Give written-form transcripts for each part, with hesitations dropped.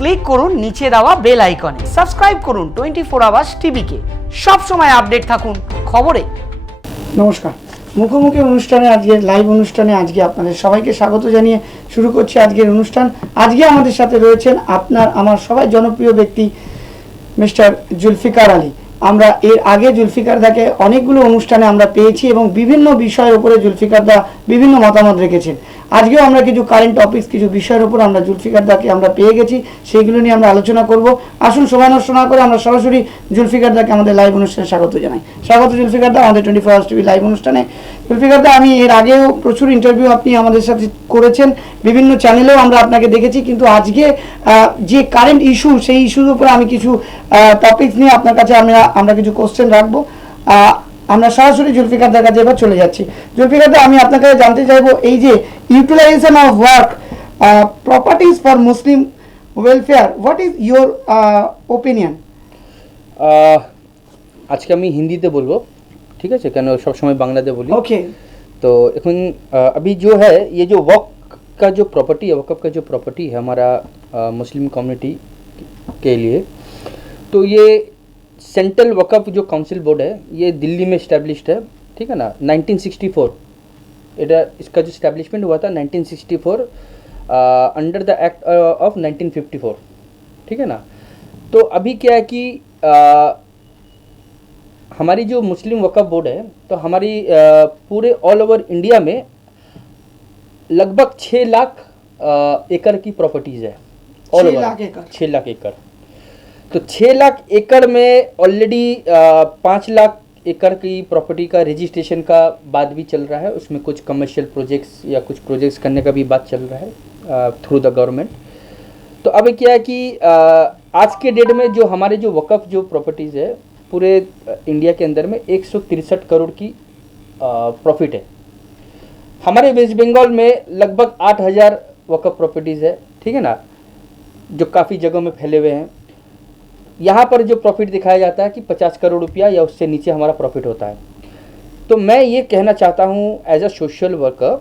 Click করুন নিচে দেওয়া বেল আইকনে। সাবস্ক্রাইব করুন 24 আওয়ার্স টিভিকে। সব সময় আপডেট থাকুন খবরে। নমস্কার, মুখোমুখি অনুষ্ঠানে আজকের লাইভ অনুষ্ঠানে আজকে আপনাদের সবাইকে স্বাগত জানিয়ে শুরু করছি আজকের অনুষ্ঠান। আজকে আমাদের সাথে রয়েছেন আমার সবাই জনপ্রিয় ব্যক্তি মিস্টার জুলফিকার আলী। আমরা এর আগে জুলফিকার দাকে অনেকগুলো অনুষ্ঠানে আমরা পেয়েছি এবং বিভিন্ন বিষয়ের উপরে জুলফিকার দা বিভিন্ন মতামত রেখেছেন। আজকেও আমরা কিছু কারেন্ট টপিকস, কিছু বিষয়ের উপর আমরা জুলফিকার দাকে আমরা পেয়ে গেছি, সেইগুলো নিয়ে আমরা আলোচনা করব। আসুন সময় নষ্ট না করে আমরা সরাসরি জুলফিকার দাকে আমাদের লাইভ অনুষ্ঠানে স্বাগত জানাই। স্বাগত জুলফিকার দা আমাদের 24 আওয়ার্স টিভি লাইভ অনুষ্ঠানে। জুলফিকার দা, আমি এর আগেও প্রচুর ইন্টারভিউ আপনি আমাদের সাথে করেছেন, বিভিন্ন চ্যানেলেও আমরা আপনাকে দেখেছি, কিন্তু আজকে যে কারেন্ট ইস্যু, সেই ইস্যুর উপরে আমি কিছু টপিকস নিয়ে আপনার কাছে আমরা কিছু কোশ্চেন রাখবো। আমরা সরাসরি জুলফিকার দার কাছে এবার চলে যাচ্ছি। জুলফিকার দা, আমি আপনার কাছে জানতে চাইবো, এই যে ইউটিলাইজেশন অফ ওয়ার্ক properties for Muslim welfare, what is your opinion? আজকে আমি হিন্দিতে বলবো, ঠিক আছে, কেন সবসময় বাংলাতে বলি। ओके, तो এখন अभी जो है ये जो वक्फ का जो प्रॉपर्टी है, वक्फ का जो प्रॉपर्टी है हमारा मुस्लिम कम्युनिटी के लिए, तो ये सेंट्रल वक्फ जो काउंसिल बोर्ड है ये दिल्ली में इस्टेब्लिश्ड है, ठीक है ना। 1964 इसका जो इस्टेब्लिशमेंट हुआ था 1964 अंडर द एक्ट ऑफ 1954, ठीक है ना। तो अभी क्या है कि हमारी जो मुस्लिम वक्फ बोर्ड है, तो हमारी पूरे ऑल ओवर इंडिया में लगभग 6 लाख एकड़ की प्रॉपर्टीज़ है। ऑल ओवर 6 लाख एकड़। तो 6 लाख एकड़ में ऑलरेडी 5 लाख एकड़ की प्रॉपर्टी का रजिस्ट्रेशन का बात भी चल रहा है। उसमें कुछ कमर्शियल प्रोजेक्ट्स या कुछ प्रोजेक्ट्स करने का भी बात चल रहा है थ्रू द गवर्नमेंट। तो अभी क्या है कि आज के डेट में जो हमारे जो वक्फ जो प्रॉपर्टीज़ है पूरे इंडिया के अंदर में 163 करोड़ की प्रॉफिट है। हमारे वेस्ट बंगाल में लगभग 8000 वक्फ प्रॉपर्टीज़ है, ठीक है ना, जो काफ़ी जगहों में फैले हुए हैं। यहाँ पर जो प्रॉफिट दिखाया जाता है कि 50 करोड़ रुपया या उससे नीचे हमारा प्रॉफिट होता है। तो मैं ये कहना चाहता हूँ एज अ सोशल वर्कर,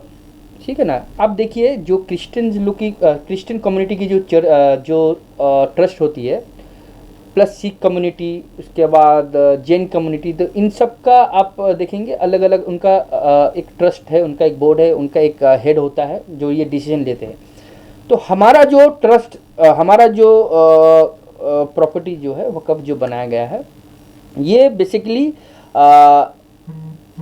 ठीक है ना। आप देखिए जो क्रिश्चियन कम्युनिटी की जो ट्रस्ट होती है, प्लस सिख कम्युनिटी, उसके बाद जैन कम्युनिटी, तो इन सब का आप देखेंगे अलग अलग उनका एक ट्रस्ट है, उनका एक बोर्ड है, उनका एक हेड होता है जो ये डिसीजन लेते हैं। तो हमारा जो ट्रस्ट, हमारा जो प्रॉपर्टी जो है वक्फ जो बनाया गया है, ये बेसिकली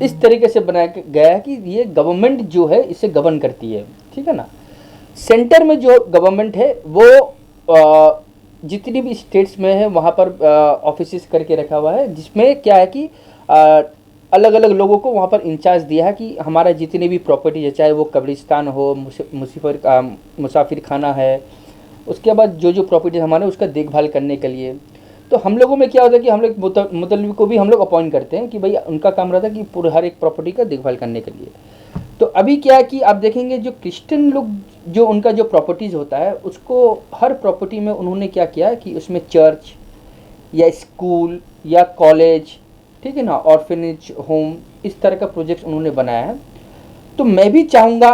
इस तरीके से बनाया गया है कि ये गवर्नमेंट जो है इसे गवर्न करती है, ठीक है ना। सेंटर में जो गवर्नमेंट है वो जितनी भी स्टेट्स में है वहाँ पर ऑफिसेस करके रखा हुआ है, जिसमें क्या है कि अलग अलग लोगों को वहाँ पर इंचार्ज दिया है कि हमारा जितनी भी प्रॉपर्टी है, चाहे वो कब्रिस्तान हो, मुसाफिर खाना है, उसके बाद जो प्रॉपर्टी हमारे उसका देखभाल करने के लिए। तो हम लोगों में क्या होता है कि हम लोग मुतल्लिब को भी हम लोग अपॉइंट करते हैं कि भाई उनका काम रहता है कि पूरे हर एक प्रॉपर्टी का देखभाल करने के लिए। तो अभी क्या है कि आप देखेंगे जो क्रिश्चियन लोग जो उनका जो प्रॉपर्टीज़ होता है उसको हर प्रॉपर्टी में उन्होंने क्या किया है कि उसमें चर्च या स्कूल या कॉलेज, ठीक है ना, ऑर्फनेज होम, इस तरह का प्रोजेक्ट उन्होंने बनाया है। तो मैं भी चाहूँगा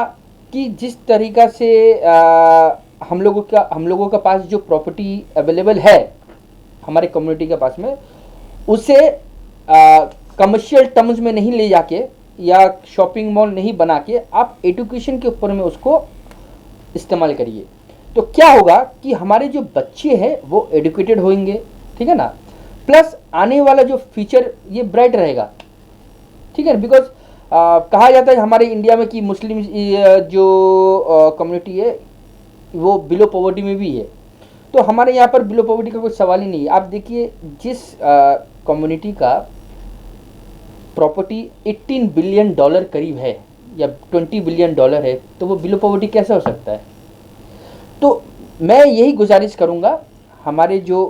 कि जिस तरीक़ा से हम लोगों का पास जो प्रॉपर्टी अवेलेबल है हमारे कम्युनिटी के पास में, उसे कमर्शियल टर्म्स में नहीं ले जाके या शॉपिंग मॉल नहीं बना के आप एजुकेशन के ऊपर में उसको इस्तेमाल करिए। तो क्या होगा कि हमारे जो बच्चे हैं वो एजुकेटेड होंगे, ठीक है ना, प्लस आने वाला जो फ्यूचर ये ब्राइट रहेगा, ठीक है। बिकॉज कहा जाता है हमारे इंडिया में कि मुस्लिम जो कम्युनिटी है वो बिलो पॉवर्टी में भी है। तो हमारे यहाँ पर बिलो पॉवर्टी का कोई सवाल ही नहीं है। आप देखिए जिस कम्युनिटी का प्रॉपर्टी $18 बिलियन करीब है या $20 बिलियन है, तो वो बिलो पॉवर्टी कैसे हो सकता है? तो मैं यही गुजारिश करूँगा हमारे जो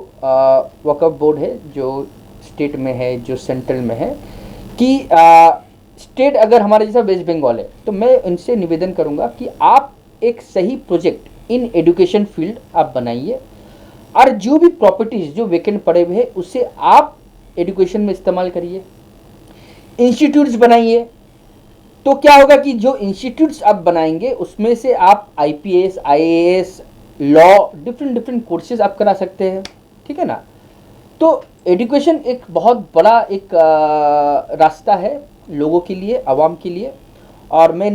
वक्फ बोर्ड है, जो स्टेट में है, जो सेंट्रल में है, कि स्टेट अगर हमारे जैसा वेस्ट बंगाल है, तो मैं उनसे निवेदन करूँगा कि आप एक सही प्रोजेक्ट इन एजुकेशन फील्ड आप बनाइए, और जो भी प्रॉपर्टीज़ जो वेकेंट पड़े हुए हैं उसे आप एजुकेशन में इस्तेमाल करिए, इंस्टीट्यूट्स बनाइए। तो क्या होगा कि जो इंस्टीट्यूट्स आप बनाएंगे उसमें से आप IPS, IAS law, different different courses आप करा सकते हैं, ठीक है ना। तो एजुकेशन एक बहुत बड़ा एक रास्ता है लोगों के लिए, आवाम के लिए। और मैं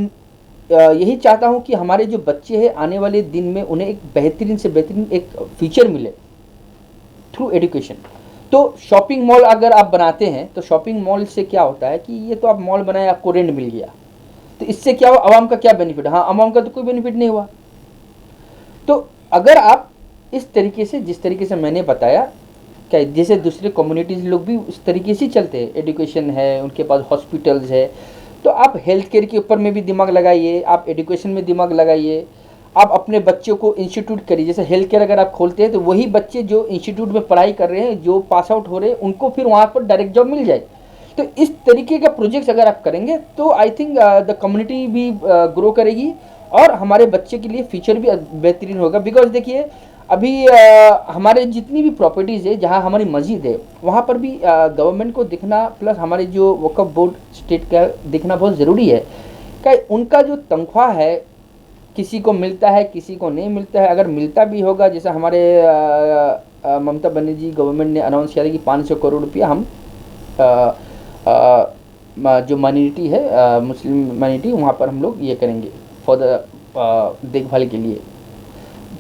यही चाहता हूँ कि हमारे जो बच्चे हैं आने वाले दिन में उन्हें एक बेहतरीन से बेहतरीन एक फ्यूचर मिले थ्रू एजुकेशन। तो शॉपिंग मॉल अगर आप बनाते हैं तो शॉपिंग मॉल से क्या होता है कि ये तो आप मॉल बनाए, आपको रेंट मिल गया, तो इससे क्या हुआ, आवाम का क्या बेनिफिट? हाँ, आवाम का तो कोई बेनिफिट नहीं हुआ। तो अगर आप इस तरीके से, जिस तरीके से मैंने बताया, क्या जैसे दूसरे कम्युनिटीज़ लोग भी उस तरीके से चलते हैं, एजुकेशन है, उनके पास हॉस्पिटल्स है, तो आप हेल्थ केयर के ऊपर में भी दिमाग लगाइए, आप एजुकेशन में दिमाग लगाइए, आप अपने बच्चों को इंस्टीट्यूट करिए। जैसे हेल्थ केयर अगर आप खोलते हैं तो वही बच्चे जो इंस्टीट्यूट में पढ़ाई कर रहे हैं, जो पास आउट हो रहे हैं, उनको फिर वहाँ पर डायरेक्ट जॉब मिल जाए। तो इस तरीके का प्रोजेक्ट्स अगर आप करेंगे तो आई थिंक द कम्युनिटी भी ग्रो करेगी और हमारे बच्चे के लिए फ्यूचर भी बेहतरीन होगा। बिकॉज देखिए अभी हमारे जितनी भी प्रॉपर्टीज़ है, जहाँ हमारी मस्जिद है, वहाँ पर भी गवर्नमेंट को दिखना, प्लस हमारे जो वक्फ बोर्ड स्टेट का दिखना बहुत ज़रूरी है। क्या उनका जो तनख्वाह है किसी को मिलता है, किसी को नहीं मिलता है। अगर मिलता भी होगा, जैसा हमारे ममता बनर्जी गवर्नमेंट ने अनाउंस किया था कि 500 करोड़ रुपया हम जो माइनॉरिटी है, मुस्लिम माइनॉरिटी, वहाँ पर हम लोग ये करेंगे फॉर द देखभाल के लिए।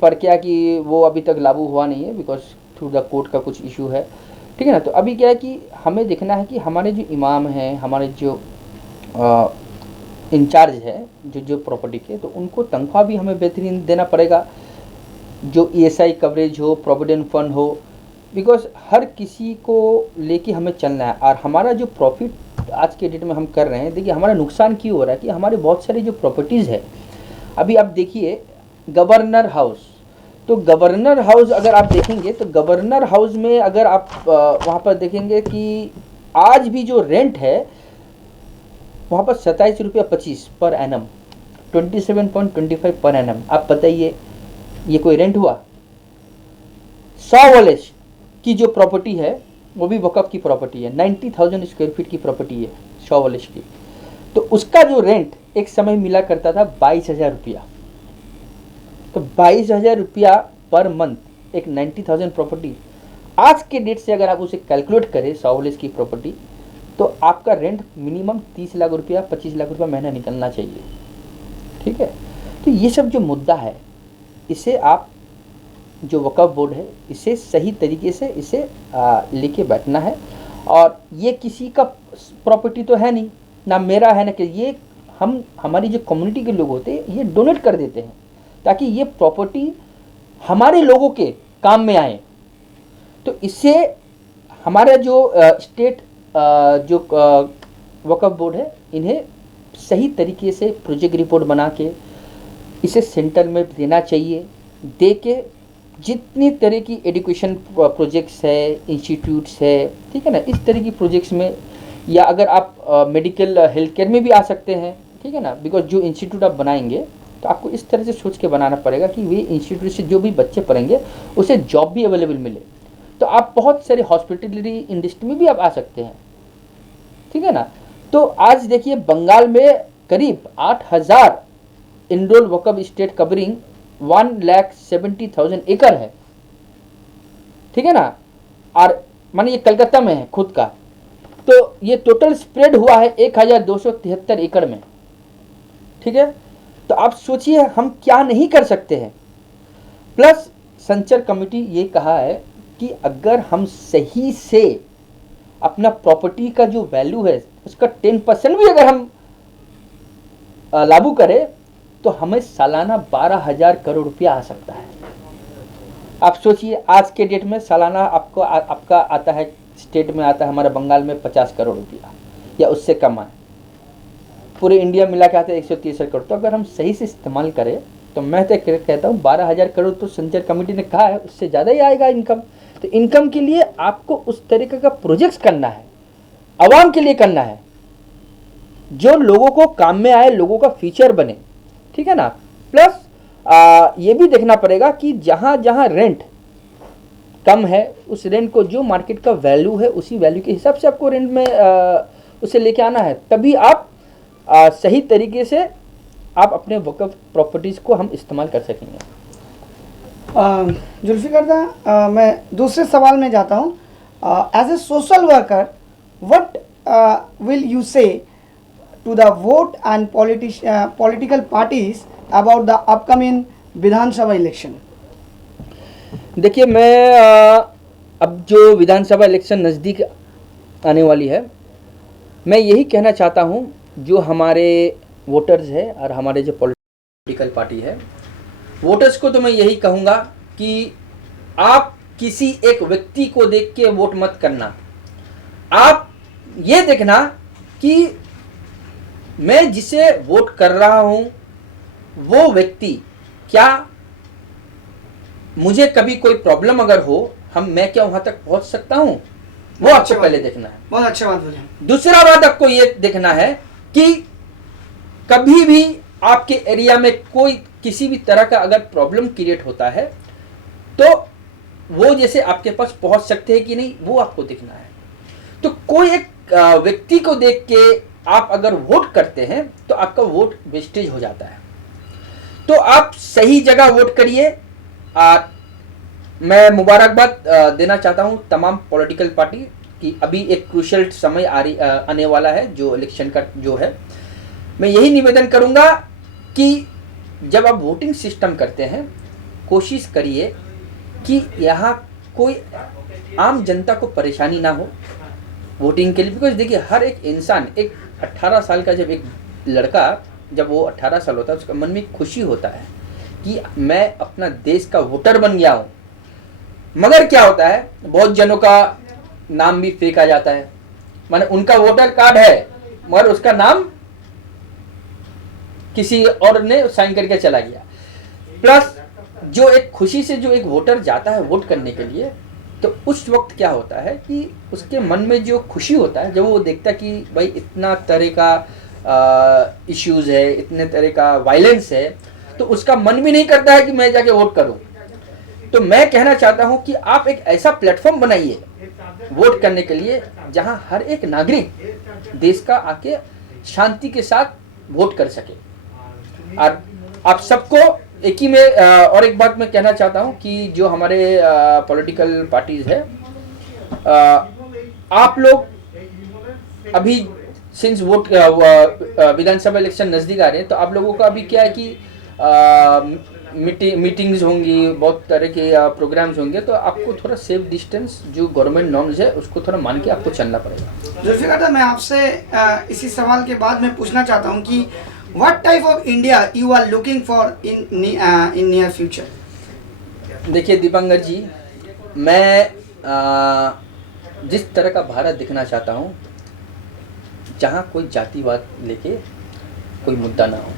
पर क्या कि वो अभी तक लागू हुआ नहीं है, बिकॉज थ्रू द कोर्ट का कुछ इशू है, ठीक है ना। तो अभी क्या है कि हमें देखना है कि हमारे जो इमाम हैं, हमारे जो इंचार्ज है जो प्रॉपर्टी के, तो उनको तनख्वाह भी हमें बेहतरीन देना पड़ेगा, जो ESI कवरेज हो, प्रोविडेंट फंड हो, बिकॉज हर किसी को लेके हमें चलना है। और हमारा जो प्रॉफिट आज के डेट में हम कर रहे हैं, देखिए हमारा नुकसान क्यों हो रहा है कि हमारे बहुत सारे जो प्रॉपर्टीज़ है, अभी आप देखिए गवर्नर हाउस, तो गवर्नर हाउस अगर आप देखेंगे तो गवर्नर हाउस में अगर आप वहाँ पर देखेंगे कि आज भी जो रेंट है वहाँ पर 27 रुपया 25 पर एनम, 27.25 पर एनम। आप बताइए ये कोई रेंट हुआ? 100 वॉलेज की जो प्रॉपर्टी है वो भी वक़्फ़ की प्रॉपर्टी है, 90,000 स्क्वायर फीट की प्रॉपर्टी है 100 वॉलेज की। तो उसका जो रेंट एक समय मिला करता था 22,000 रुपया। तो 22,000 रुपया पर मंथ एक 90,000 प्रॉपर्टी, आज के डेट से अगर आप उसे कैलकुलेट करें 100 वॉलेज की प्रॉपर्टी, तो आपका रेंट मिनिमम 30 लाख रुपया, 25 लाख रुपया महीना निकलना चाहिए, ठीक है। तो ये सब जो मुद्दा है, इसे आप जो वक्फ बोर्ड है, इसे सही तरीके से इसे लेके बैठना है। और ये किसी का प्रॉपर्टी तो है नहीं, ना मेरा है ना कि ये हम हमारी जो कम्युनिटी के लोग होते हैं ये डोनेट कर देते हैं ताकि ये प्रॉपर्टी हमारे लोगों के काम में आए। तो इससे हमारा जो स्टेट जो वक्फ बोर्ड है, इन्हें सही तरीके से प्रोजेक्ट रिपोर्ट बना के इसे सेंटर में देना चाहिए। दे के जितनी तरह की एजुकेशन प्रोजेक्ट्स है, इंस्टीट्यूट्स है, ठीक है ना, इस तरह की प्रोजेक्ट्स में, या अगर आप मेडिकल हेल्थ केयर में भी आ सकते हैं, ठीक है ना। बिकॉज जो इंस्टीट्यूट आप बनाएंगे तो आपको इस तरह से सोच के बनाना पड़ेगा कि वे इंस्टीट्यूट से जो भी बच्चे पढ़ेंगे उसे जॉब भी अवेलेबल मिले। तो आप बहुत सारे हॉस्पिटलरी इंडस्ट्री में भी आप आ सकते हैं, ठीक है ना। तो आज देखिए बंगाल में करीब 8,000 इनरोल वक्फ स्टेट कवरिंग 1,70,000 एकड़ है, ठीक है ना। और माने ये कलकत्ता में है खुद का, तो ये टोटल स्प्रेड हुआ है 1,273 एकड़ में, ठीक है। तो आप सोचिए हम क्या नहीं कर सकते हैं। प्लस संचर कमेटी ये कहा है कि अगर हम सही से अपना प्रॉपर्टी का जो वैल्यू है उसका 10% भी अगर हम लागू करें तो हमें सालाना 12,000 करोड़ रुपया आ सकता है। आप सोचिए आज के डेट में सालाना आपका आता है, स्टेट में आता है हमारे बंगाल में 50 करोड़ रुपया या उससे कम है, पूरे इंडिया मिला के आते हैं 163 करोड़। तो अगर हम सही से इस्तेमाल करें तो मैं तो कहता हूँ 12,000 करोड़ तो संचर कमेटी ने कहा है, उससे ज़्यादा ही आएगा इनकम। तो इनकम के लिए आपको उस तरीके का प्रोजेक्ट्स करना है, आवाम के लिए करना है, जो लोगों को काम में आए, लोगों का फ्यूचर बने, ठीक है ना। प्लस ये भी देखना पड़ेगा कि जहाँ जहाँ रेंट कम है उस रेंट को जो मार्केट का वैल्यू है उसी वैल्यू के हिसाब से आपको रेंट में उसे लेके आना है। तभी आप सही तरीके से आप अपने वक्फ प्रॉपर्टीज़ को हम इस्तेमाल कर सकेंगे। जुल्फिकार दा, मैं दूसरे सवाल में जाता हूँ. As a social worker, what will you say to the vote and political parties about the upcoming Vidhan Sabha election? देखिए, मैं अब जो विधानसभा इलेक्शन नज़दीक आने वाली है, मैं यही कहना चाहता हूँ जो हमारे वोटर्स है और हमारे जो पॉलिटिकल पार्टी है, वोटर्स को तो मैं यही कहूँगा कि आप किसी एक व्यक्ति को देख के वोट मत करना. आप ये देखना कि मैं जिसे वोट कर रहा हूँ वो व्यक्ति क्या, मुझे कभी कोई प्रॉब्लम अगर हो, मैं क्या वहां तक पहुंच सकता हूं, वो आपको पहले देखना है. बहुत अच्छा बात बोले. दूसरा बात आपको ये देखना है कि कभी भी आपके एरिया में कोई किसी भी तरह का अगर प्रॉब्लम क्रिएट होता है तो वो जैसे आपके पास पहुंच सकते हैं कि नहीं, वो आपको देखना है. तो कोई एक व्यक्ति को देख के आप अगर वोट करते हैं तो आपका वोट वेस्टेज हो जाता है. तो आप सही जगह वोट करिए. और मैं मुबारकबाद देना चाहता हूं तमाम पॉलिटिकल पार्टी की. अभी एक क्रूशियल समय आने वाला है जो इलेक्शन का जो है. मैं यही निवेदन करूंगा कि जब आप वोटिंग सिस्टम करते हैं, कोशिश करिए कि यहाँ कोई आम जनता को परेशानी ना हो वोटिंग के लिए. बिकॉज देखिए, हर एक इंसान, एक 18 साल का जब एक लड़का, जब वो 18 साल होता है, उसका मन में एक खुशी होता है कि मैं अपना देश का वोटर बन गया हूँ. मगर क्या होता है, बहुत जनों का नाम भी फेंका जाता है. माने उनका वोटर कार्ड है मगर उसका नाम किसी और ने साइन करके चला गया. प्लस जो एक खुशी से जो एक वोटर जाता है वोट करने के लिए, तो उस वक्त क्या होता है कि उसके मन में जो खुशी होता है जब वो देखता है कि भाई इतना तरह का इश्यूज है, इतने तरह का वायलेंस है, तो उसका मन भी नहीं करता है कि मैं जाके वोट करूं. तो मैं कहना चाहता हूं कि आप एक ऐसा प्लेटफॉर्म बनाइए वोट करने के लिए जहां हर एक नागरिक देश का आके शांति के साथ वोट कर सके. और आप सबको एक ही में और एक बात मैं कहना चाहता हूं कि जो हमारे पॉलिटिकल पार्टीज है, आप लोग अभी सिंस वोट विधानसभा इलेक्शन नज़दीक आ रहे हैं, तो आप लोगों का अभी क्या है कि मीटिंग्स होंगी, बहुत तरह के प्रोग्राम्स होंगे, तो आपको थोड़ा सेफ डिस्टेंस जो गवर्नमेंट नॉर्म्स है उसको थोड़ा मान के आपको चलना पड़ेगा. जुल्फिकार दा, मैं आपसे इसी सवाल के बाद मैं पूछना चाहता हूं कि what type of India you are looking for in near future? देखिए दीपांकर जी, मैं जिस तरह का भारत दिखना चाहता हूँ जहाँ कोई जातिवाद लेके कोई मुद्दा ना हो,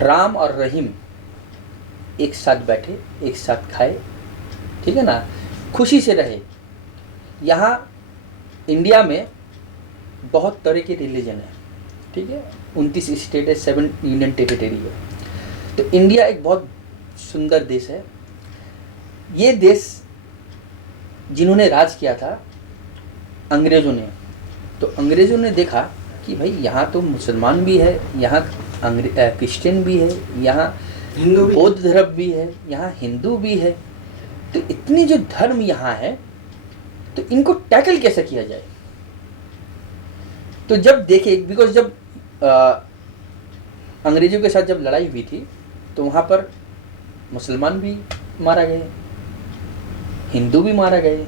राम और रहीम एक साथ बैठे, एक साथ खाए, ठीक है ना, खुशी से रहे. यहाँ इंडिया में बहुत तरह के रिलीजन है, ठीक है, 29 स्टेट है, 7 यूनियन टेरिटरी है. तो इंडिया एक बहुत सुंदर देश है. ये देश जिन्होंने राज किया था अंग्रेज़ों ने, तो अंग्रेज़ों ने देखा कि भाई यहाँ तो मुसलमान भी है, यहाँ क्रिश्चियन भी है, यहाँ हिंदू भी, बौद्ध धर्म भी है, यहाँ हिंदू भी है. तो इतने जो धर्म यहाँ है, तो इनको टैकल कैसे किया जाए. तो जब देखे, बिकॉज जब अंग्रेजों के साथ जब लड़ाई हुई थी तो वहाँ पर मुसलमान भी मारा गए, हिंदू भी मारा गए,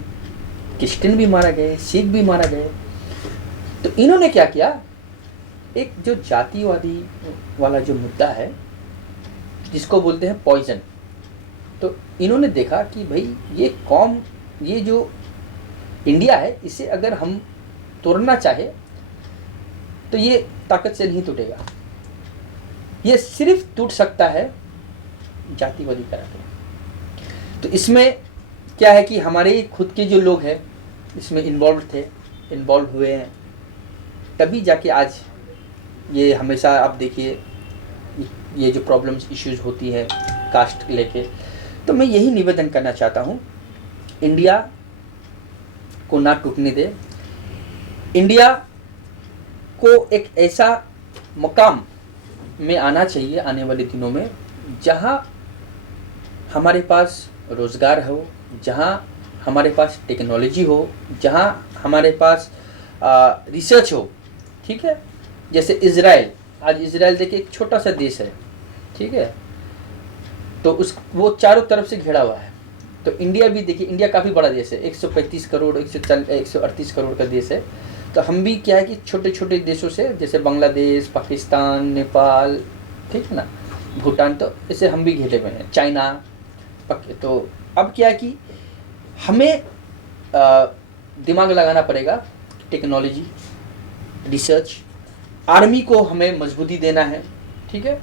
क्रिश्चियन भी मारा गए, सिख भी मारा गए. तो इन्होंने क्या किया, एक जो जातिवादी वाला जो मुद्दा है जिसको बोलते हैं पॉइजन, तो इन्होंने देखा कि भाई ये कौम, ये जो इंडिया है, इसे अगर हम तोड़ना चाहे तो ये ताकत से नहीं टूटेगा. ये सिर्फ टूट सकता है जातिवादी कराके. तो इसमें क्या है कि हमारे खुद के जो लोग हैं इसमें इन्वॉल्व हुए हैं, तभी जाके आज ये हमेशा आप देखिए ये जो प्रॉब्लम्स इश्यूज होती है कास्ट लेके. तो मैं यही निवेदन करना चाहता हूँ, इंडिया को ना टूटने दे. इंडिया को एक ऐसा मुकाम में आना चाहिए आने वाले दिनों में जहाँ हमारे पास रोज़गार हो, जहाँ हमारे पास टेक्नोलॉजी हो, जहाँ हमारे पास रिसर्च हो, ठीक है। जैसे इज़राइल, आज इज़राइल देखिए एक छोटा सा देश है, ठीक है, तो वो चारों तरफ से घिरा हुआ है। तो इंडिया भी देखिए, इंडिया काफ़ी बड़ा देश है, 135 करोड़ 138 करोड़ का देश है। तो हम भी क्या है कि छोटे छोटे देशों से, जैसे बांग्लादेश, पाकिस्तान, नेपाल, ठीक है ना, भूटान, तो इससे हम भी घिरे हुए हैं, चाइना। तो अब क्या है कि हमें दिमाग लगाना पड़ेगा, टेक्नोलॉजी, रिसर्च, आर्मी को हमें मजबूती देना है, ठीक है,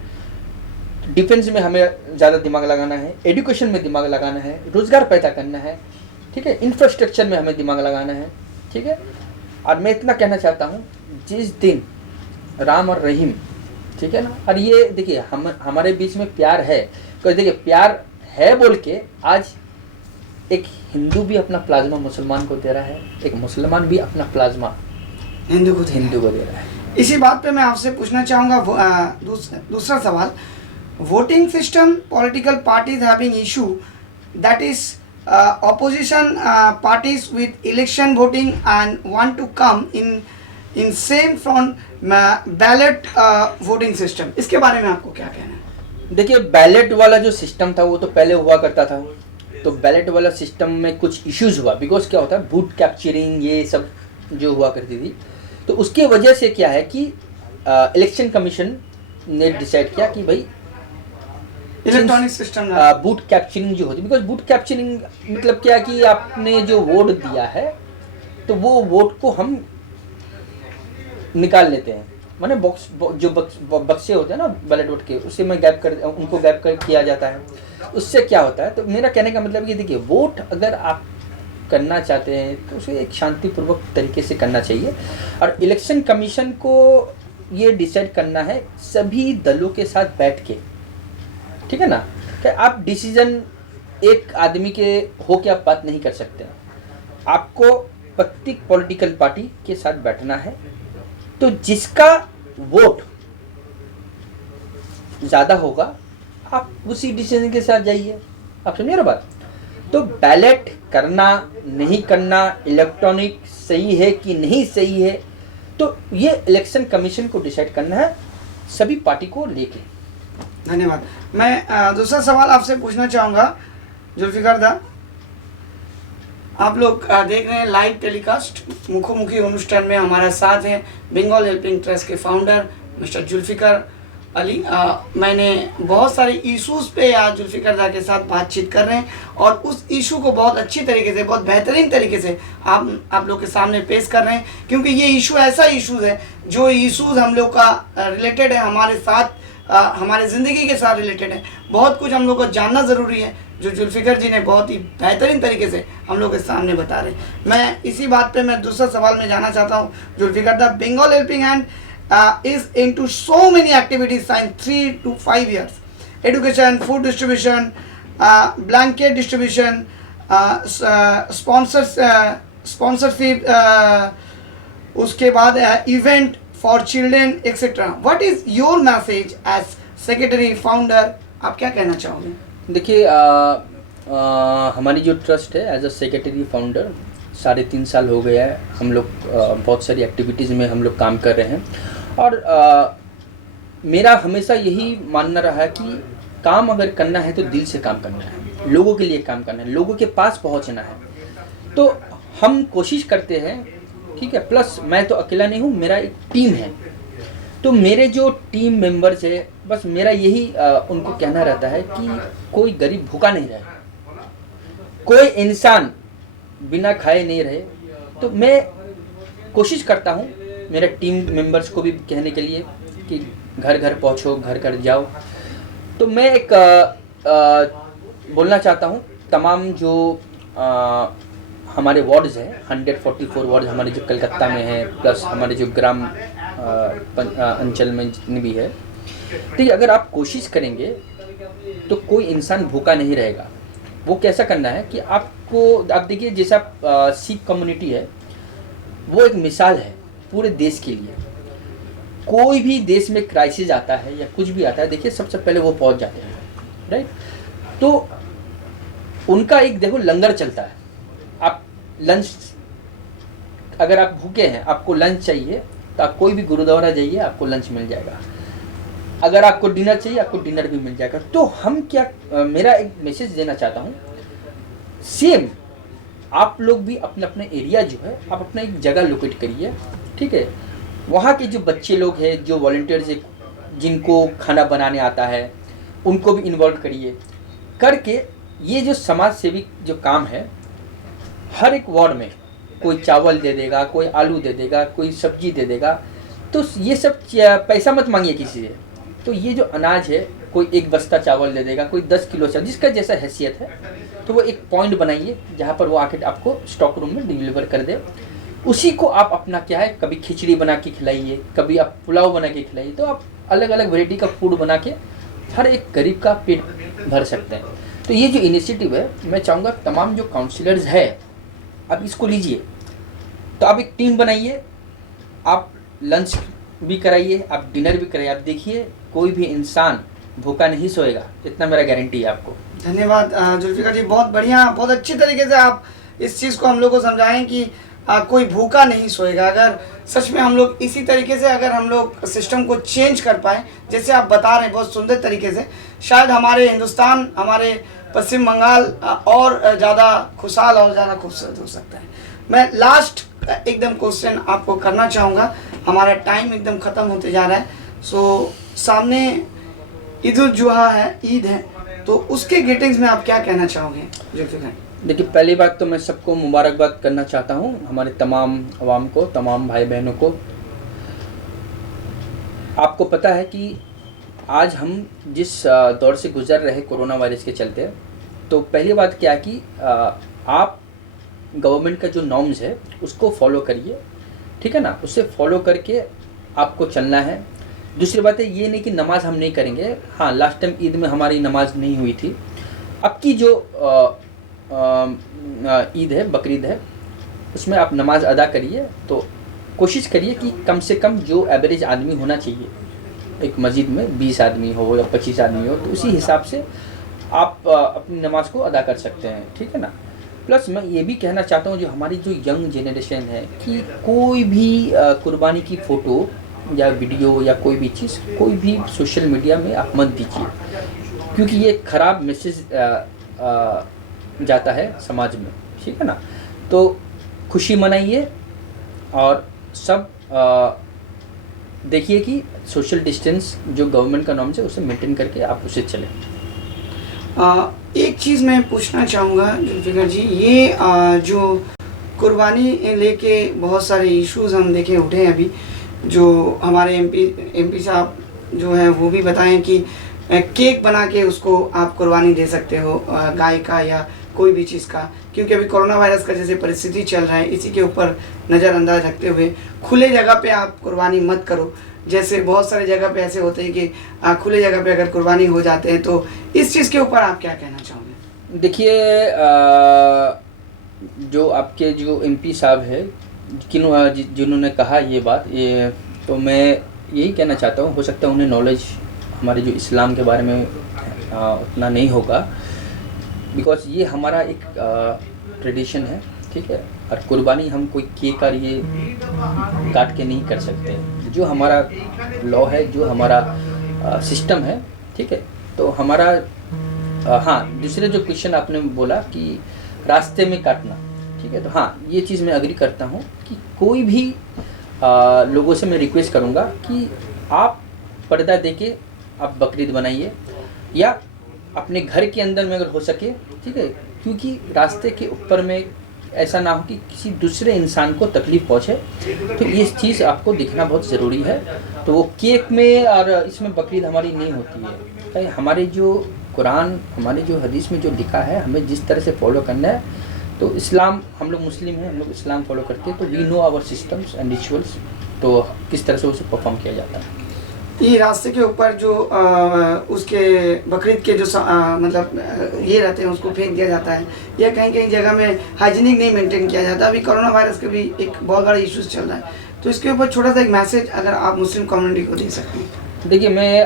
डिफेंस में हमें ज़्यादा दिमाग लगाना है, एजुकेशन में दिमाग लगाना है, रोज़गार पैदा करना है, ठीक है, इंफ्रास्ट्रक्चर में हमें दिमाग लगाना है, ठीक है। और मैं इतना कहना चाहता हूँ, जिस दिन राम और रहीम, ठीक है ना, और ये देखिए हमारे बीच में प्यार है, तो देखिए प्यार है बोल के आज एक हिंदू भी अपना प्लाज्मा मुसलमान को दे रहा है, एक मुसलमान भी अपना प्लाज्मा हिंदू को दे रहा है। इसी बात पे मैं आपसे पूछना चाहूँगा दूसरा सवाल, voting system, political parties having issue, that is opposition parties with election voting and want to come in same front ballot voting system, इसके बारे में आपको क्या कहना है? देखिए बैलेट वाला जो सिस्टम था वो तो पहले हुआ करता था, तो बैलेट वाला सिस्टम में कुछ इश्यूज हुआ, बिकॉज क्या होता है, वोट कैप्चरिंग ये सब जो हुआ करती थी, तो उसके वजह से क्या है कि इलेक्शन कमीशन ने डिसाइड किया कि भाई इलेक्ट्रॉनिक सिस्टम बूट कैप्चरिंग जो होती है, बिकॉज बूट कैप्चरिंग मतलब क्या कि आपने जो वोट दिया है तो वो वोट को हम निकाल लेते हैं, माने बॉक्स जो बक्से होते हैं ना बैलेट वोट के, उसे में उनको गैप कर किया जाता है। उससे क्या होता है, तो मेरा कहने का मतलब कि देखिए वोट अगर आप करना चाहते हैं तो उसे एक शांतिपूर्वक तरीके से करना चाहिए, और इलेक्शन कमीशन को ये डिसाइड करना है सभी दलों के साथ बैठ के, ठीक है ना, कि आप डिसीजन एक आदमी के हो के आप बात नहीं कर सकते, आपको प्रत्येक पॉलिटिकल पार्टी के साथ बैठना है, तो जिसका वोट ज़्यादा होगा आप उसी डिसीजन के साथ जाइए। आप समझे ना बात? तो बैलेट करना नहीं करना, इलेक्ट्रॉनिक सही है कि नहीं सही है, तो ये इलेक्शन कमीशन को डिसाइड करना है सभी पार्टी को लेके। धन्यवाद। मैं दूसरा सवाल आपसे पूछना चाहूँगा जुल्फिकार दा, आप लोग देख रहे हैं लाइव टेलीकास्ट मुखोमुखी অনুষ্ঠান में हमारा साथ है बंगाल हेल्पिंग ट्रस्ट के फाउंडर मिस्टर जुल्फिकार अली। मैंने बहुत सारे इश्यूज़ पे आज जुल्फिकार दा के साथ बातचीत कर रहे हैं और उस इशू को बहुत अच्छी तरीके से, बहुत बेहतरीन तरीके से आप लोग के सामने पेश कर रहे हैं, क्योंकि ये इशू ऐसा इशूज़ है जो इशूज़ हम लोग का रिलेटेड है, हमारे साथ हमारे ज़िंदगी के साथ रिलेटेड है। बहुत कुछ हम लोग को जानना ज़रूरी है जो जुल्फिकार जी ने बहुत ही बेहतरीन तरीके से हम लोग के सामने बता रहे हैं। मैं इसी बात पे मैं दूसरा सवाल में जाना चाहता हूँ Zulfikar da, Bengal helping hand is into so many activities since 3 to 5 years, education, food distribution, blanket distribution, sponsorship, उसके बाद event for children etc. What is your message as secretary founder? आप क्या कहना चाहोगे? देखिए हमारी जो ट्रस्ट है एज अ सेक्रेटरी फाउंडर 3.5 साल हो गया है। हम लोग बहुत सारी एक्टिविटीज़ में हम लोग काम कर रहे हैं, और मेरा हमेशा यही मानना रहा है कि काम अगर करना है तो दिल से काम करना है, लोगों के लिए काम करना है, लोगों के पास पहुंचना है। तो हम कोशिश करते हैं, ठीक है, प्लस मैं तो अकेला नहीं हूँ, मेरा एक टीम है। तो मेरे जो टीम मेंबर्स है, बस मेरा यही उनको कहना रहता है कि कोई गरीब भूखा नहीं रहे, कोई इंसान बिना खाए नहीं रहे। तो मैं कोशिश करता हूँ मेरे टीम मेंबर्स को भी कहने के लिए कि घर घर पहुँचो, घर घर जाओ। तो मैं एक बोलना चाहता हूँ तमाम जो हमारे वार्ड्स हैं, 144 वार्ड हमारे जो कलकत्ता में हैं, प्लस हमारे जो ग्राम अंचल में जितने भी है, तो अगर आप कोशिश करेंगे तो कोई इंसान भूखा नहीं रहेगा। वो कैसा करना है कि आप देखिए, जैसा सिख कम्युनिटी है वो एक मिसाल है पूरे देश के लिए। कोई भी देश में क्राइसिस आता है या कुछ भी आता है, देखिए सबसे पहले वो पहुंच जाते हैं, राइट। तो उनका एक देखो लंगर चलता है। आप लंच, अगर आप भूखे हैं, आपको लंच चाहिए, तो आप कोई भी गुरुद्वारा जाइए, आपको लंच मिल जाएगा। अगर आपको डिनर चाहिए, आपको डिनर भी मिल जाएगा। तो हम क्या, मेरा एक मैसेज देना चाहता हूँ, सेम आप लोग भी अपने अपने एरिया जो है, आप अपना एक जगह लोकेट करिए, ठीक है। वहाँ के जो बच्चे लोग हैं, जो वॉलंटियर्स हैं, जिनको खाना बनाने आता है, उनको भी इन्वॉल्व करिए करके। ये जो समाज सेवी जो काम है, हर एक वार्ड में कोई चावल दे देगा, कोई आलू दे देगा, कोई सब्जी दे देगा। तो ये सब पैसा मत मांगिए किसी से। तो ये जो अनाज है, कोई एक बस्ता चावल दे देगा, कोई 10 किलो चावल, जिसका जैसा हैसियत है, तो वो एक पॉइंट बनाइए जहाँ पर वो आके आपको स्टॉक रूम में डिलीवर कर दे। उसी को आप अपना क्या है, कभी खिचड़ी बना के खिलाइए, कभी आप पुलाव बना के खिलाइए। तो आप अलग अलग वैरायटी का फूड बना के हर एक गरीब का पेट भर सकते हैं। तो ये जो इनिशिएटिव है, मैं चाहूँगा तमाम जो काउंसलर्स है, आप इसको लीजिए। तो आप एक टीम बनाइए, आप लंच भी कराइए, आप डिनर भी कराइए। आप देखिए कोई भी इंसान भूखा नहीं सोएगा, इतना मेरा गारंटी है आपको। धन्यवाद जुल्फिकार जी, बहुत बढ़िया, बहुत अच्छी तरीके से आप इस चीज़ को हम लोग को समझाएं कि कोई भूखा नहीं सोएगा। अगर सच में हम लोग इसी तरीके से अगर हम लोग सिस्टम को चेंज कर पाए, जैसे आप बता रहे हैं बहुत सुंदर तरीके से, शायद हमारे हिंदुस्तान, हमारे पश्चिम बंगाल और ज़्यादा खुशहाल और ज़्यादा खूबसूरत हो सकता है। मैं लास्ट एकदम क्वेश्चन आपको करना चाहूँगा, हमारा टाइम एकदम ख़त्म होते जा रहा है। सो सामने ईद उल जुहा है, ईद है, तो उसके ग्रीटिंग्स में आप क्या कहना चाहोगे जुल्फिकार? देखिए, पहली बात तो मैं सबको मुबारकबाद करना चाहता हूँ, हमारे तमाम अवाम को, तमाम भाई बहनों को। आपको पता है कि आज हम जिस दौर से गुजर रहे कोरोना वायरस के चलते, तो पहली बात क्या है कि आप गवर्नमेंट का जो नॉर्म्स है उसको फॉलो करिए, ठीक है ना। उससे फॉलो करके आपको चलना है। दूसरी बात है ये नहीं कि नमाज हम नहीं करेंगे। हाँ, लास्ट टाइम ईद में हमारी नमाज नहीं हुई थी। अब की जो ईद है, बकरीद है, उसमें आप नमाज अदा करिए। तो कोशिश करिए कि कम से कम जो एवरेज आदमी होना चाहिए एक मस्जिद में, 20 आदमी हो या 25 आदमी हो, तो उसी हिसाब से आप अपनी नमाज को अदा कर सकते हैं, ठीक है ना। प्लस मैं ये भी कहना चाहता हूँ, जो हमारी जो यंग जनरेशन है, कि कोई भी कुर्बानी की फ़ोटो या वीडियो या कोई भी चीज़ कोई भी सोशल मीडिया में आप मत दीजिए, क्योंकि ये ख़राब मैसेज जाता है समाज में, ठीक है ना। तो खुशी मनाइए और सब देखिए कि सोशल डिस्टेंस जो गवर्नमेंट का नॉर्म्स है उसे मेंटेन करके आप उसे चलें। एक चीज़ मैं पूछना चाहूँगा जुल्फिकार जी, ये जो कुर्बानी लेके बहुत सारे इश्यूज हम देखें उठे हैं अभी, जो हमारे एमपी साहब जो है वो भी बताएं कि केक बना के उसको आप कुर्बानी दे सकते हो, गाय का या कोई भी चीज़ का, क्योंकि अभी कोरोना वायरस का जैसे परिस्थिति चल रहा है, इसी के ऊपर नज़रअंदाज रखते हुए खुले जगह पे आप कुर्बानी मत करो। जैसे बहुत सारे जगह पे ऐसे होते हैं कि खुले जगह पे अगर कुर्बानी हो जाते हैं, तो इस चीज़ के ऊपर आप क्या कहना चाहोगे? देखिए, जो आपके जो एमपी साहब है जिन्होंने कहा ये बात, ये तो मैं यही कहना चाहता हूँ, हो सकता है उन्हें नॉलेज हमारे जो इस्लाम के बारे में उतना नहीं होगा, बिकॉज ये हमारा एक ट्रेडिशन है, ठीक है। और कुर्बानी हम कोई केक और ये काट के नहीं कर सकते, जो हमारा लॉ है, जो हमारा सिस्टम है, ठीक है। तो हमारा हाँ, दूसरे जो क्वेश्चन आपने बोला कि रास्ते में काटना, ठीक है, तो हाँ, ये चीज़ मैं अग्री करता हूँ कि कोई भी लोगों से मैं रिक्वेस्ट करूँगा कि आप पर्दा देके आप बकरीद बनाइए, या अपने घर के अंदर में अगर हो सके, ठीक है, क्योंकि रास्ते के ऊपर में ऐसा ना हो कि किसी दूसरे इंसान को तकलीफ़ पहुँचे। तो ये चीज़ आपको दिखना बहुत ज़रूरी है। तो वो केक में और इसमें बकरीद हमारी नहीं होती है, कहीं हमारे जो कुरान, हमारे जो हदीस में जो लिखा है, हमें जिस तरह से फॉलो करना है। तो इस्लाम, हम लोग मुस्लिम हैं, हम लोग इस्लाम फॉलो करते हैं, तो we know our systems and rituals, तो किस तरह से उसे परफॉर्म किया जाता है। ये रास्ते के ऊपर जो उसके बकरीद के जो मतलब ये रहते हैं उसको फेंक दिया जाता है, या कहीं कहीं जगह में हाइजीनिक नहीं मेंटेन किया जाता। अभी कोरोना वायरस का भी एक बहुत बड़ा इश्यूज चल रहा है, तो इसके ऊपर छोटा सा एक मैसेज अगर आप मुस्लिम कम्युनिटी को दे सकते हैं। देखिए, मैं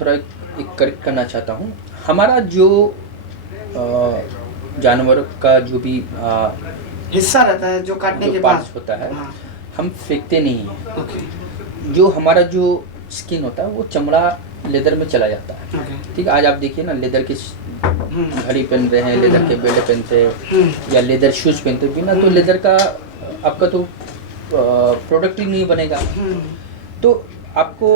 थोड़ा एक करेक्ट करना चाहता हूँ। हमारा जो जानवर का जो भी हिस्सा रहता है जो काटने के जो बाद पार्ट्स होता है हाँ, हम फेंकते नहीं हैं। ओके जो हमारा जो स्किन होता है वो चमड़ा लेदर में चला जाता है। ओके ठीक है, आज आप देखिए ना लेदर की घड़ी पहन रहे हैं, लेदर के बेल्ट पहनते हैं या लेदर शूज पहनते हैं, बिना तो लेदर का आपका तो प्रोडक्ट ही नहीं बनेगा। तो आपको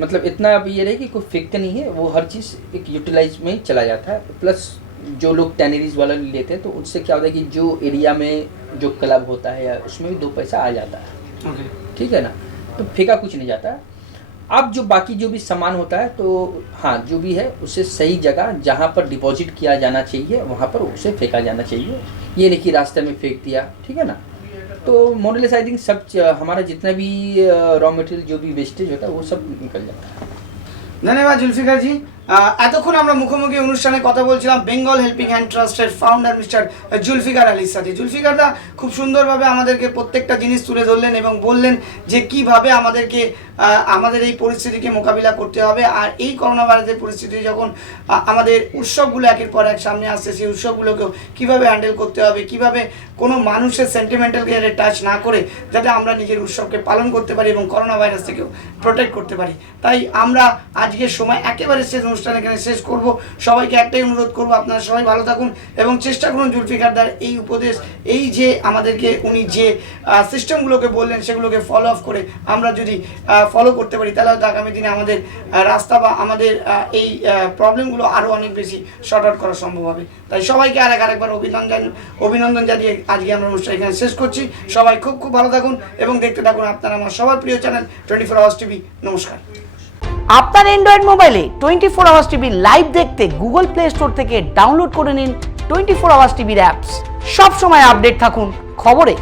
मतलब इतना अब ये रहे कि कोई फेंकते नहीं है, वो हर चीज़ एक यूटिलाइज में चला जाता है। प्लस जो लोग टैनरीज वाला लेते हैं तो उससे क्या होता है कि जो एरिया में जो क्लब होता है या उसमें भी 2 पैसा आ जाता है। ओके ठीक है ना, तो फेंका कुछ नहीं जाता है। अब जो बाकी जो भी सामान होता है तो हाँ जो भी है उसे सही जगह जहाँ पर डिपॉजिट किया जाना चाहिए वहाँ पर उसे फेंका जाना चाहिए, ये नहीं कि रास्ते में फेंक दिया। ठीक है ना, तो मोरलेस आई थिंक सब हमारा जितना भी रॉ मटेरियल जो भी वेस्टेज होता है वो सब निकल जाता है। ধন্যবাদ জুলফিকার জি। এতক্ষণ আমরা মুখোমুখি অনুষ্ঠানে কথা বলছিলাম বেঙ্গল হেল্পিং হ্যান্ড ট্রাস্টের ফাউন্ডার মিস্টার জুলফিকার আলীর সাথে। জুলফিকার দা খুব সুন্দরভাবে আমাদেরকে প্রত্যেকটা জিনিস তুলে ধরলেন এবং বললেন যে কিভাবে আমাদেরকে আমাদের এই পরিস্থিতিকে মোকাবিলা করতে হবে। আর এই করোনা ভাইরাসের পরিস্থিতি যখন আমাদের উৎসবগুলো একের পর এক সামনে আসছে, সেই উৎসবগুলোকেও কীভাবে হ্যান্ডেল করতে হবে, কিভাবে কোনো মানুষের সেন্টিমেন্টালকে টাচ না করে যাতে আমরা নিজের উৎসবকে পালন করতে পারি এবং করোনা ভাইরাস থেকেও প্রোটেক্ট করতে পারি। তাই আমরা আজকের সময় একেবারে শেষ অনুষ্ঠান এখানে শেষ করব। সবাইকে একটাই অনুরোধ করব, আপনারা সবাই ভালো থাকুন এবং চেষ্টা করুন জুলফিকার দার এই উপদেশ, এই যে আমাদেরকে উনি যে সিস্টেমগুলোকে বললেন সেগুলোকে ফলো আপ করে আমরা যদি ফলো করতে পারি তাহলে হয়তো আগামী দিনে আমাদের রাস্তা বা আমাদের এই প্রবলেমগুলো আরও অনেক বেশি শর্ট আউট করা সম্ভব হবে। তাই সবাইকে আরেকবার অভিনন্দন জানিয়ে আজকে আমরা অনুষ্ঠান এখানে শেষ করছি। সবাই খুব খুব ভালো থাকুন এবং দেখতে থাকুন আপনারা আমার সবার প্রিয় চ্যানেল 24 আওয়ার্স টিভি। নমস্কার। আপনার অ্যান্ড্রয়েড মোবাইলে 24 আওয়ার্স টিভি লাইভ দেখতে গুগল প্লে স্টোর থেকে ডাউনলোড করে নিন 24 আওয়ার্স টিভির অ্যাপস। সব সময় আপডেট থাকুন খবরে।